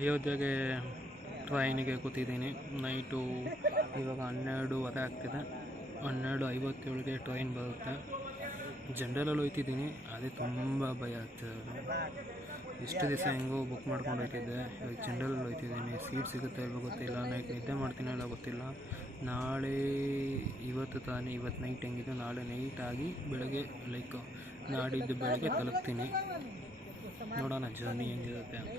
ಅಯೋಧ್ಯೆಗೆ ಟ್ರೈನಿಗೆ ಕೂತಿದ್ದೀನಿ. ನೈಟು ಇವಾಗ 12:15 ಆಗ್ತಿದೆ. 12:57ಗೆ ಟ್ರೈನ್ ಬರುತ್ತೆ. ಜನರಲಲ್ಲಿ ಹೋಗ್ತಿದ್ದೀನಿ. ಅದೇ ತುಂಬ ಭಯ ಆಗ್ತಿದೆ. ಇಷ್ಟು ದಿವಸ ಹೆಂಗೋ ಬುಕ್ ಮಾಡ್ಕೊಂಡು ಹೋಗ್ತಿದ್ದೆ. ಇವಾಗ ಜನರಲಲ್ಲಿ ಹೋಗ್ತಿದ್ದೀನಿ. ಸೀಟ್ ಸಿಗುತ್ತೆ ಇಲ್ವೋ ಗೊತ್ತಿಲ್ಲ. ನೈಟ್ ನಿದ್ದೆ ಮಾಡ್ತೀನೋ ಇಲ್ಲ ಗೊತ್ತಿಲ್ಲ. ನಾಳೆ ಇವತ್ತು ನೈಟ್ ಹೆಂಗಿದ್ದು ನಾಳೆ ನೈಟಾಗಿ ಬೆಳಗ್ಗೆ ನಾಡಿದ್ದು ಬೆಳಗ್ಗೆ ತಲುಪ್ತೀನಿ. ನೋಡೋಣ ಜರ್ನಿ ಹೆಂಗಿರುತ್ತೆ ಅಂತ.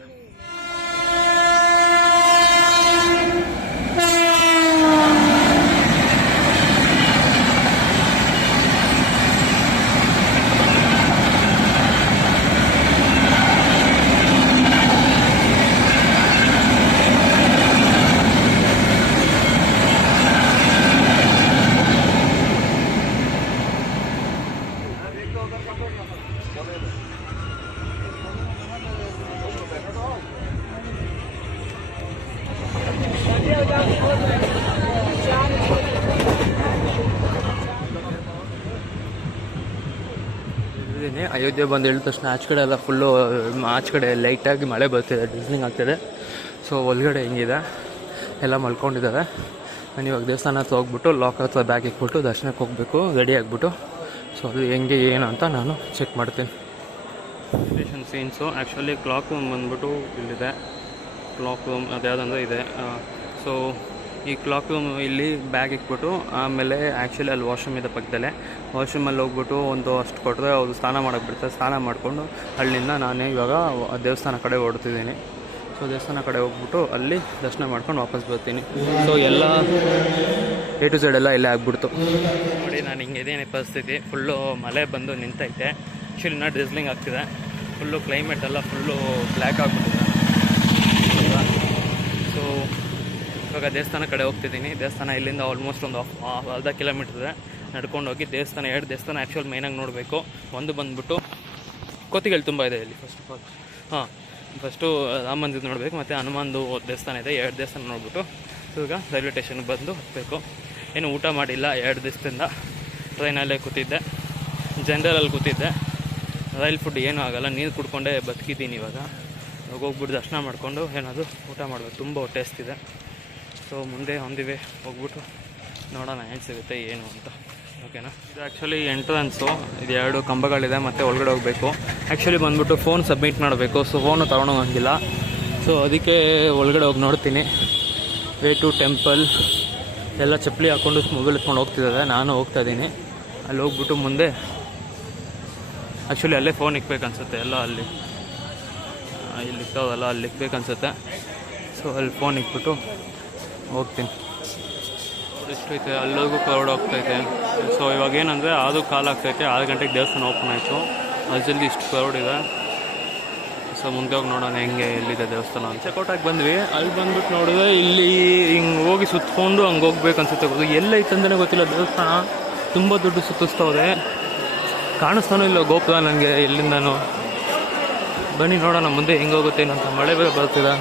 ಅಯೋಧ್ಯೆ ಬಂದು ಹೇಳಿದ ತಕ್ಷಣ ಆಚೆ ಕಡೆ ಎಲ್ಲ ಫುಲ್ಲು ಆಚೆ ಕಡೆ ಲೈಟಾಗಿ ಮಳೆ ಬರ್ತಿದೆ, ಡ್ರಿಸ್ಲಿಂಗ್ ಆಗ್ತಿದೆ. ಸೊ ಒಳಗಡೆ ಹೆಂಗಿದೆ ಎಲ್ಲ ಮಲ್ಕೊಂಡಿದ್ದಾರೆ. ನಾನು ಇವಾಗ ದೇವಸ್ಥಾನ ಹತ್ರ ಹೋಗ್ಬಿಟ್ಟು ಲಾಕ್ ಹತ್ರ ಬ್ಯಾಗ್ ಇಕ್ಬಿಟ್ಟು ದರ್ಶನಕ್ಕೆ ಹೋಗಬೇಕು, ರೆಡಿ ಆಗಿಬಿಟ್ಟು. ಸೊ ಅದು ಹೆಂಗೆ ಏನು ಅಂತ ನಾನು ಚೆಕ್ ಮಾಡ್ತೀನಿ. Station scenes actually clock room ಬಂದ್ಬಿಟ್ಟು ಇಲ್ಲಿದೆ. ಕ್ಲಾಕ್ ರೂಮ್ ಅದ್ಯಾವುದಂದ್ರೆ ಇದೆ. ಸೊ ಈ ಕ್ಲಾಕ್ ರೂಮ್ ಇಲ್ಲಿ ಬ್ಯಾಗ್ ಇಕ್ಬಿಟ್ಟು ಆಮೇಲೆ ಆ್ಯಕ್ಚುಲಿ ಅಲ್ಲಿ ವಾಶ್ರೂಮ್ ಇದೆ ಪಕ್ಕದಲ್ಲೇ. ವಾಶ್ರೂಮಲ್ಲಿ ಹೋಗ್ಬಿಟ್ಟು ಒಂದು ಅಷ್ಟು ಕೊಟ್ಟರೆ ಅವರು ಸ್ನಾನ ಮಾಡೋಕ್ಕೆ ಬಿಡ್ತಾರೆ. ಸ್ನಾನ ಮಾಡಿಕೊಂಡು ಅಲ್ಲಿಂದ ನಾನು ಇವಾಗ ದೇವಸ್ಥಾನ ಕಡೆ ಹೊರಡ್ತಿದ್ದೀನಿ. ಸೊ ದೇವಸ್ಥಾನ ಕಡೆ ಹೋಗ್ಬಿಟ್ಟು ಅಲ್ಲಿ ದರ್ಶನ ಮಾಡ್ಕೊಂಡು ವಾಪಸ್ ಬರ್ತೀನಿ. ಸೊ ಎಲ್ಲ A to Z ಎಲ್ಲ ಇಲ್ಲೇ ಆಗ್ಬಿಡ್ತು. ನೋಡಿ ನಾನು ಹಿಂಗಿದ್ದೀನಿ ಪರಿಸ್ಥಿತಿ. ಫುಲ್ಲು ಮಳೆ ಬಂದು ನಿಂತೈತೆ. ಆ್ಯಕ್ಚುಲಿ ಇನ್ನೂ ಡ್ರಿಸ್ಲಿಂಗ್ ಆಗ್ತಿದೆ. ಫುಲ್ಲು ಕ್ಲೈಮೇಟ್ ಎಲ್ಲ ಫುಲ್ಲು ಬ್ಲ್ಯಾಕ್ ಆಗಿಬಿಟ್ಟಿದೆ. ಸೊ ಇವಾಗ ದೇವಸ್ಥಾನ ಕಡೆ ಹೋಗ್ತಿದ್ದೀನಿ. ದೇವಸ್ಥಾನ ಇಲ್ಲಿಂದ ಆಲ್ಮೋಸ್ಟ್ ಒಂದು ಅರ್ಧ ಕಿಲೋಮೀಟ್ರ್ ಇದೆ. ನಡ್ಕೊಂಡು ಹೋಗಿ ದೇವಸ್ಥಾನ 2 ದೇವಸ್ಥಾನ ಆ್ಯಕ್ಚುಲ್ ಮೇನಾಗಿ ನೋಡಬೇಕು. ಒಂದು ಬಂದುಬಿಟ್ಟು ಕೋತಿಗಳು ತುಂಬ ಇದೆ ಇಲ್ಲಿ. First of all first Rama ಮಂದಿರ ನೋಡಬೇಕು, ಮತ್ತು ಹನುಮಾನ್ದು ದೇವಸ್ಥಾನ ಇದೆ. 2 ದೇವಸ್ಥಾನ ನೋಡಿಬಿಟ್ಟು ಇವಾಗ ರೈಲ್ವೆ ಸ್ಟೇಷನ್ಗೆ ಬಂದು ಹತ್ತಬೇಕು. ಏನು ಊಟ ಮಾಡಿಲ್ಲ 2 ದಿವಸದಿಂದ. ಟ್ರೈನಲ್ಲೇ ಕೂತಿದ್ದೆ, ಜನರಲಲ್ಲಿ ಕೂತಿದ್ದೆ. ರೈಲ್ ಫುಡ್ ಏನೂ ಆಗೋಲ್ಲ, ನೀರು ಕುಡ್ಕೊಂಡೇ ಬದುಕಿದ್ದೀನಿ. ಇವಾಗ ಹೋಗ್ಬಿಟ್ಟು ದರ್ಶನ ಮಾಡಿಕೊಂಡು ಏನಾದರೂ ಊಟ ಮಾಡಬೇಕು. ತುಂಬ ಹೊಟ್ಟೆ ಹಸ್ತಿದೆ. ಸೊ ಮುಂದೆ ಹೊಂದಿವೆ ಹೋಗ್ಬಿಟ್ಟು ನೋಡೋಣ ಏನು ಸಿಗುತ್ತೆ ಏನು ಅಂತ. ಓಕೆನಾ? ಇದು ಆ್ಯಕ್ಚುಲಿ ಎಂಟ್ರೆನ್ಸು. ಇದು 2 ಕಂಬಗಳಿದೆ ಮತ್ತು ಒಳಗಡೆ ಹೋಗಬೇಕು. ಆ್ಯಕ್ಚುಲಿ ಬಂದುಬಿಟ್ಟು ಫೋನ್ ಸಬ್ಮಿಟ್ ಮಾಡಬೇಕು. ಸೊ ಫೋನು ತೊಗೊಂಡೋಗಂಗಿಲ್ಲ. ಸೊ ಅದಕ್ಕೆ ಒಳಗಡೆ ಹೋಗಿ ನೋಡ್ತೀನಿ. ವೇ ಟು ಟೆಂಪಲ್ ಎಲ್ಲ ಚಪ್ಪಲಿ ಹಾಕ್ಕೊಂಡು ಮೊಬೈಲ್ ಎತ್ಕೊಂಡು ಹೋಗ್ತಿದ್ದಾರೆ. ನಾನು ಹೋಗ್ತಾಯಿದ್ದೀನಿ. ಅಲ್ಲಿ ಹೋಗ್ಬಿಟ್ಟು ಮುಂದೆ ಆ್ಯಕ್ಚುಲಿ ಅಲ್ಲೇ ಫೋನ್ ಇಕ್ಬೇಕನ್ಸುತ್ತೆ. ಎಲ್ಲ ಅಲ್ಲಿ ಇಲ್ಲಿ ಇರ್ತಾವಲ್ಲ ಅಲ್ಲಿ ಇಕ್ಬೇಕನ್ಸುತ್ತೆ. ಸೊ ಅಲ್ಲಿ ಫೋನ್ ಇಕ್ಬಿಟ್ಟು ಹೋಗ್ತೀನಿ. ಇಷ್ಟು ಐತೆ, ಅಲ್ಲೋಗೂ ಕ್ರೌಡ್ ಹೋಗ್ತೈತೆ. ಸೊ ಇವಾಗ ಏನಂದರೆ ಅದು ಕಾಲಾಗ್ತೈತೆ. 6 ಗಂಟೆಗೆ ದೇವಸ್ಥಾನ ಓಪನ್ ಆಯಿತು. ಅದು ಜಲ್ದಿ ಇಷ್ಟು ಕ್ರೌಡ್ ಇದೆ. ಸೊ ಮುಂದೆ ಹೋಗಿ ನೋಡೋಣ ಹೆಂಗೆ ಎಲ್ಲಿದೆ ದೇವಸ್ಥಾನ ಅಂತ. ಚೆಕ್ಔಟಾಗಿ ಬಂದ್ವಿ. ಅಲ್ಲಿ ಬಂದ್ಬಿಟ್ಟು ನೋಡಿದ್ರೆ ಇಲ್ಲಿ ಹಿಂಗೆ ಹೋಗಿ ಸುತ್ತಕೊಂಡು ಹಂಗೆ ಹೋಗ್ಬೇಕು ಅನ್ಸುತ್ತೆ. ಎಲ್ಲೈತಂದೇ ಗೊತ್ತಿಲ್ಲ. ದೇವಸ್ಥಾನ ತುಂಬ ದುಡ್ಡು ಸುತ್ತಿಸ್ತವ್ರೆ. ಕಾಣಿಸ್ತಾನೋ ಇಲ್ಲ ಗೋಪುರ ನನಗೆ ಎಲ್ಲಿಂದನೂ. ಬನ್ನಿ ನೋಡೋಣ ಮುಂದೆ ಹೆಂಗೆ ಹೋಗುತ್ತೆ ಅಂತ. ಮಳೆ ಬೇಗ ಬರ್ತಿದೆ.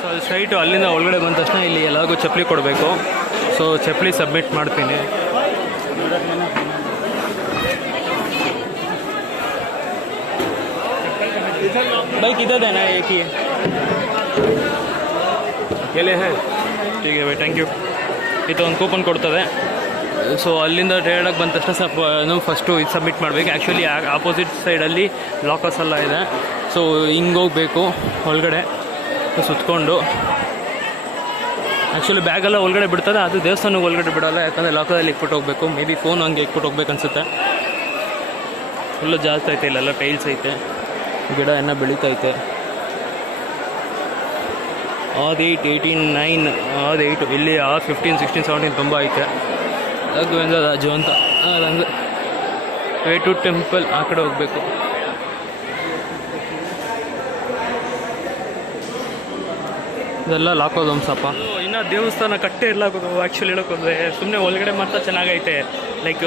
ಸೊ ಅಲ್ಲಿ ಸ್ಟ್ರೈಟು ಅಲ್ಲಿಂದ ಒಳಗಡೆ ಬಂದ ತಕ್ಷಣ ಇಲ್ಲಿ ಎಲ್ಲರಿಗೂ ಚಪ್ಪಲಿ ಕೊಡಬೇಕು. ಸೊ ಚಪ್ಪಲಿ ಸಬ್ಮಿಟ್ ಮಾಡ್ತೀನಿ. ಬೈಕ್ ಇದ್ದದೇನಾ ಏಕಿ ಎಲೆ ಹೇ ಹೀಗೆ ಬೈ ಥ್ಯಾಂಕ್ ಯು. ಇದು ಒಂದು ಕೂಪನ್ ಕೊಡ್ತದೆ. ಸೊ ಅಲ್ಲಿಂದ ಡೈರೆಕ್ಟಾಗಿ ಬಂದ ತಕ್ಷಣ ಸ್ವಲ್ಪ ಫಸ್ಟು ಇದು ಸಬ್ಮಿಟ್ ಮಾಡಬೇಕು. ಆ್ಯಕ್ಚುಲಿ ಆಪೋಸಿಟ್ ಸೈಡಲ್ಲಿ ಲಾಕರ್ಸ್ ಎಲ್ಲ ಇದೆ. ಸೊ ಹಿಂಗೆ ಹೋಗಬೇಕು ಒಳಗಡೆ ಸುತ್ತಕೊಂಡು. ಆ್ಯಕ್ಚುಲಿ ಬ್ಯಾಗೆಲ್ಲ ಒಳಗಡೆ ಬಿಡ್ತಾರೆ. ಅದು ದೇವಸ್ಥಾನಕ್ಕೆ ಒಳಗಡೆ ಬಿಡೋಲ್ಲ, ಯಾಕಂದರೆ ಲಾಕರಲ್ಲಿ ಇಕ್ಬಿಟ್ಟು ಹೋಗಬೇಕು. ಮೇ ಬಿ ಫೋನ್ ಹಂಗೆ ಇಕ್ಬಿಟ್ಟು ಹೋಗ್ಬೇಕು ಅನ್ಸುತ್ತೆ. ಫುಲ್ಲು ಜಾಸ್ತಿ ಐತೆ. ಇಲ್ಲೆಲ್ಲ ಟೈಲ್ಸ್ ಐತೆ, ಗಿಡ ಏನೋ ಬೆಳೀತೈತೆ. 8, 18, 9, 8 ಇಲ್ಲಿ 15, 16, 17 ತುಂಬ ಐತೆ. ರಾಘವೇಂದ್ರ ರಾಜು ಅಂತ ಹಂಗೆ ವೇ ಟು ಟೆಂಪಲ್ ಆ ಕಡೆ ಹೋಗಬೇಕು. ಇದೆಲ್ಲ ಲಾಕೋದು ಒಂದ್ಸಪ್ಪ. ಇನ್ನು ದೇವಸ್ಥಾನ ಕಟ್ಟೆ ಇಲ್ಲ ಆ್ಯಕ್ಚುಲಿ ಹೇಳೋಕೋದ್ರೆ. ಸುಮ್ಮನೆ ಒಳಗಡೆ ಮಾತ್ರ ಚೆನ್ನಾಗೈತೆ. ಲೈಕ್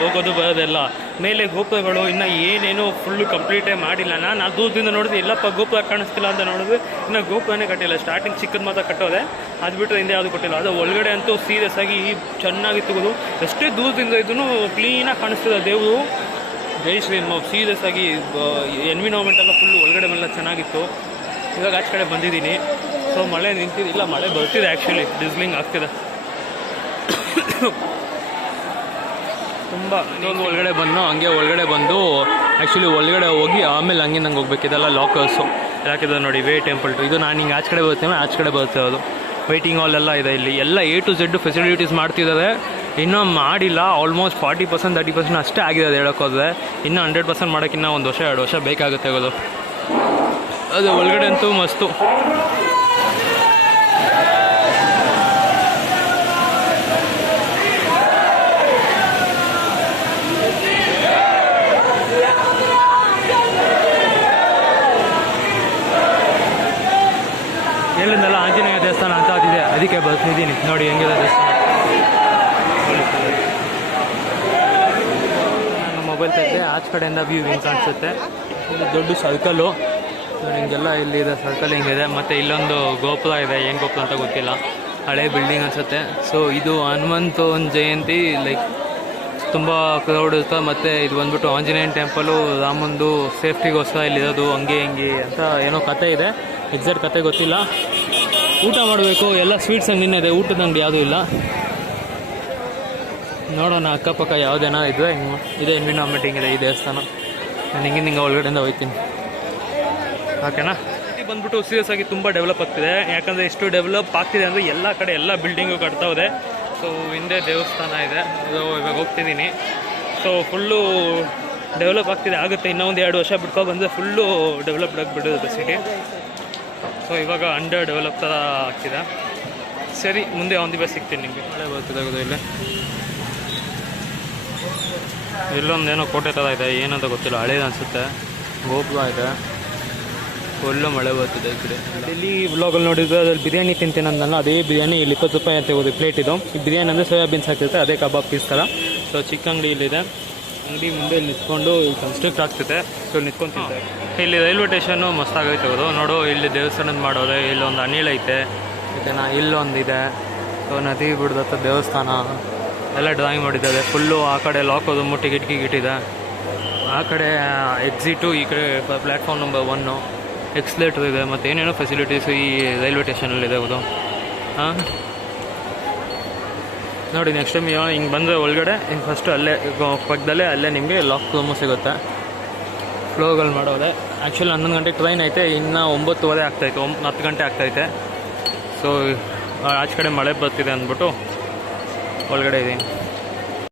ಹೋಗೋದು ಬರೋದೆಲ್ಲ. ಮೇಲೆ ಗೋಪುರಗಳು ಇನ್ನೂ ಏನೇನೋ ಫುಲ್ಲು ಕಂಪ್ಲೀಟೇ ಮಾಡಿಲ್ಲ. ನಾನು ಆ ದೂರದಿಂದ ನೋಡಿದ್ರೆ ಎಲ್ಲಪ್ಪ ಗೋಪುರ ಕಾಣಿಸ್ತಿಲ್ಲ ಅಂತ ನೋಡಿದ್ರೆ ಇನ್ನು ಗೋಪುರನೇ ಕಟ್ಟಿಲ್ಲ. ಸ್ಟಾರ್ಟಿಂಗ್ ಚಿಕ್ಕದು ಮಾತ್ರ ಕಟ್ಟೋದೆ, ಅದು ಬಿಟ್ಟರೆ ಹಿಂದೆ ಯಾವುದು ಕೊಟ್ಟಿಲ್ಲ. ಅದು ಒಳಗಡೆ ಅಂತೂ ಸೀರಿಯಸ್ ಆಗಿ ಚೆನ್ನಾಗಿ ತೆಗೆದು ಎಷ್ಟೇ ದೂರದಿಂದ ಇದೂ ಕ್ಲೀನಾಗಿ ಕಾಣಿಸ್ತಿದೆ ದೇವರು. ಜೈ ಶ್ರೀರಾಮ್. ಸೀರಿಯಸ್ ಆಗಿ ಎನ್ವಿರಾನ್ಮೆಂಟ್ ಎಲ್ಲ ಫುಲ್ಲು ಒಳಗಡೆ ಮೇಲೆ ಚೆನ್ನಾಗಿತ್ತು. ಇವಾಗ ಆಚೆ ಕಡೆ ಬಂದಿದ್ದೀನಿ. ಸೊ ಮಳೆ ನಿಂತಿದ್ದಿಲ್ಲ, ಮಳೆ ಬರ್ತಿದೆ ಆ್ಯಕ್ಚುಲಿ, ಡಿಸ್ಲಿಂಗ್ ಆಗ್ತಿದೆ ತುಂಬ. ಇನ್ನೊಂದು ಒಳಗಡೆ ಬಂದು ಹಂಗೆ ಒಳಗಡೆ ಬಂದು ಆ್ಯಕ್ಚುಲಿ ಒಳಗಡೆ ಹೋಗಿ ಆಮೇಲೆ ಹಂಗೆ ನಂಗೆ ಹೋಗ್ಬೇಕು. ಇದೆಲ್ಲ ಲಾಕರ್ಸು ಯಾಕಿದೆ ನೋಡಿ, ವೇ ಟೆಂಪಲ್ ಟು. ಇದು ನಾನು ಹಿಂಗೆ ಆಚೆ ಕಡೆ ಬರ್ತೇನೆ, ಆಚೆ ಕಡೆ ಬರ್ತೇವೆ. ಅದು ವೆಯ್ಟಿಂಗ್ ಹಾಲ್ ಎಲ್ಲ ಇದೆ ಇಲ್ಲಿ, ಎಲ್ಲ A to Z ಫೆಸಿಲಿಟೀಸ್ ಮಾಡ್ತಿದ್ದಾರೆ. ಇನ್ನೂ ಮಾಡಿಲ್ಲ, ಆಲ್ಮೋಸ್ಟ್ 40% 30% ಅಷ್ಟೇ ಆಗಿದೆ ಅದು ಹೇಳೋಕ್ಕೋದ್ರೆ. ಇನ್ನೂ 100% ಮಾಡೋಕ್ಕಿನ್ನ 1 ವರ್ಷ 2 ವರ್ಷ ಬೇಕಾಗುತ್ತೆ ಅದು ಒಳಗಡೆ ಅಂತೂ ಮಸ್ತು. ಎಲ್ಲಿಂದೆಲ್ಲ ಆಂಜನೇಯ ದೇವಸ್ಥಾನ ಅಂತ ಅದಿದೆ, ಅದಕ್ಕೆ ಬರ್ತಿದ್ದೀನಿ. ನೋಡಿ ಹೆಂಗಿದೆ ದೇವಸ್ಥಾನ. ನಾನು ಮೊಬೈಲ್ ತೆಗೆದೆ, ಆಚೆ ಕಡೆಯಿಂದ ವ್ಯೂ ಹಿಂಗೆ ಕಾಣಿಸುತ್ತೆ. ಇಲ್ಲಿ ದೊಡ್ಡ ಸರ್ಕಲ್ಲು ಹಿಂಗೆಲ್ಲ ಇಲ್ಲಿದೆ, ಸರ್ಕಲ್ ಹಿಂಗಿದೆ. ಮತ್ತು ಇಲ್ಲೊಂದು ಗೋಪುರ ಇದೆ, ಏನು ಗೋಪುರ ಅಂತ ಗೊತ್ತಿಲ್ಲ, ಹಳೆ ಬಿಲ್ಡಿಂಗ್ ಅನಿಸುತ್ತೆ. ಸೊ ಇದು ಹನುಮಂತನ ಜಯಂತಿ, ಲೈಕ್ ತುಂಬ ಕ್ರೌಡ್ ಇರುತ್ತೆ. ಮತ್ತು ಇದು ಬಂದ್ಬಿಟ್ಟು ಆಂಜನೇಯನ ಟೆಂಪಲು, ರಾಮಂದು ಸೇಫ್ಟಿಗೋಸ್ಕರ ಇಲ್ಲಿರೋದು, ಹಂಗೆ ಹಿಂಗೆ ಅಂತ ಏನೋ ಕತೆ ಇದೆ, ಎಕ್ಸಾಕ್ಟ್ ಕತೆ ಗೊತ್ತಿಲ್ಲ. ಊಟ ಮಾಡಬೇಕು, ಎಲ್ಲ ಸ್ವೀಟ್ಸ್ ಅಂಗಡಿನೇ ಇದೆ, ಊಟದ ಅಂಗಡಿ ಯಾವುದೂ ಇಲ್ಲ. ನೋಡೋಣ ಅಕ್ಕಪಕ್ಕ ಯಾವುದೇನೋ ಇದ್ದರೆ ಇದೆ. ಎನ್ವಿರಾನ್ಮೆಂಟ್ ಇದೆ ಈ ದೇವಸ್ಥಾನ. ನಾನು ಹಿಂಗೆ ಒಳಗಡೆಯಿಂದ ಹೋಗ್ತೀನಿ, ಓಕೆನಾ. ಇಲ್ಲಿ ಬಂದ್ಬಿಟ್ಟು ಸೀರಿಯಸ್ ಆಗಿ ತುಂಬ ಡೆವಲಪ್ ಆಗ್ತಿದೆ. ಯಾಕಂದರೆ ಎಷ್ಟು ಡೆವಲಪ್ ಆಗ್ತಿದೆ ಅಂದರೆ ಎಲ್ಲ ಕಡೆ ಎಲ್ಲ ಬಿಲ್ಡಿಂಗು ಕಟ್ತಾವೆ. ಸೊ ಹಿಂದೆ ದೇವಸ್ಥಾನ ಇದೆ, ಅದು ಇವಾಗ ಹೋಗ್ತಿದ್ದೀನಿ. ಸೊ ಫುಲ್ಲು ಡೆವಲಪ್ ಆಗ್ತಿದೆ, ಆಗುತ್ತೆ. ಇನ್ನೂ 1-2 ವರ್ಷ ಬಿಟ್ಕೊಂಡು ಬಂದರೆ ಫುಲ್ಲು ಡೆವಲಪ್ಡ್ ಆಗಿಬಿಡುತ್ತೆ ಸಿಟಿ. ಸೊ ಇವಾಗ ಅಂಡರ್ ಡೆವಲಪ್ ಥರ ಆಗ್ತಿದೆ. ಸರಿ, ಮುಂದೆ ಒಂದು ಸಿಗ್ತೀನಿ ನಿಮಗೆ. ಮಳೆ ಬರ್ತಿದೆ ಇಲ್ಲಿ. ಇಲ್ಲೊಂದೇನೋ ಕೋಟೆ ಥರ ಇದೆ, ಏನಂತ ಗೊತ್ತಿಲ್ಲ, ಹಳೇದು ಅನಿಸುತ್ತೆ. ಗೋಪುರ ಇದೆ, ಒಳ್ಳೆ ಮಳೆ ಬರ್ತಿದೆ ಈ ಕಡೆ. ಡೆಲ್ಲಿ ವ್ಲಾಗಲ್ಲಿ ನೋಡಿದ್ರೆ ಅದ್ರಲ್ಲಿ ಬಿರಿಯಾನಿ ತಿಂತೀನಿ ಅಂದಲ್ಲ, ಅದೇ ಬಿರಿಯಾನಿ ಇಲ್ಲಿ 20 ರೂಪಾಯಿ ಅಂತ ಹೋಗೋದು ಪ್ಲೇಟ್. ಇದು ಈ ಬಿರಿಯಾನಿ ಅಂದರೆ ಸೋಯಾಬೀನ್ಸ್ ಹಾಕಿರುತ್ತೆ, ಅದೇ ಕಬಾಬ್ ಪೀಸ್ ಥರ. ಸೊ ಚಿಕ್ಕ ಅಂಗಡಿ ಇಲ್ಲಿದೆ, ಅಂಗಡಿ ಮುಂದೆ ಇಲ್ಲಿ ನಿಂತ್ಕೊಂಡು ಕನ್ಸ್ಟ್ರಕ್ಟ್ ಆಗ್ತಿದೆ. ಸೊ ನಿಂತ್ಕೊಂಡು ತಿಂತಾರೆ. ಇಲ್ಲಿ ರೈಲ್ವೆ ಸ್ಟೇಷನ್ನು ಮಸ್ತಾಗೈತೆ ಅವರು. ನೋಡು, ಇಲ್ಲಿ ದೇವಸ್ಥಾನದ ಮಾಡೋದೆ, ಇಲ್ಲೊಂದು ಅನಿಲ್ ಐತೆ, ಓಕೆನಾ, ಇಲ್ಲೊಂದಿದೆ. ಸೊ ನದಿ ಬಿಡ್ದತ್ತ ದೇವಸ್ಥಾನ ಎಲ್ಲ ಡ್ರಾಯಿಂಗ್ ಮಾಡಿದ್ದಾರೆ. ಫುಲ್ಲು ಆ ಕಡೆ ಲಾಕ್ ಹೋದು ಟಿಕೆಟ್ ಇದೆ, ಆ ಕಡೆ ಎಕ್ಸಿಟು, ಈ ಕಡೆ ಪ್ಲ್ಯಾಟ್ಫಾರ್ಮ್ ನಂಬರ್ 1, ಎಕ್ಸ್ಲೇಟರ್ ಇದೆ, ಮತ್ತು ಏನೇನೋ ಫೆಸಿಲಿಟೀಸು ಈ ರೈಲ್ವೆ ಸ್ಟೇಷನಲ್ಲಿದೆ ಅದು. ಹಾಂ ನೋಡಿ, ನೆಕ್ಸ್ಟ್ ಟೈಮ್ ಹಿಂಗೆ ಬಂದರೆ ಒಳಗಡೆ ಫಸ್ಟು ಅಲ್ಲೇ ಪಕ್ಕದಲ್ಲೇ ಅಲ್ಲೇ ನಿಮಗೆ ಲಾಕ್ ರೂಮು ಸಿಗುತ್ತೆ. ಫ್ಲೋಗಳು ಮಾಡೋದೆ. ಆ್ಯಕ್ಚುಲಿ 11 ಗಂಟೆಗೆ ಟ್ರೈನ್ ಐತೆ, ಇನ್ನು 9:15 ಆಗ್ತಾಯಿತ್ತು, 10 ಗಂಟೆ ಆಗ್ತಾಯಿತೆ. ಸೊ ಆಚೆ ಕಡೆ ಮಳೆ ಬರ್ತಿದೆ ಅಂದ್ಬಿಟ್ಟು ಒಳಗಡೆ ಇದ್ದೀನಿ.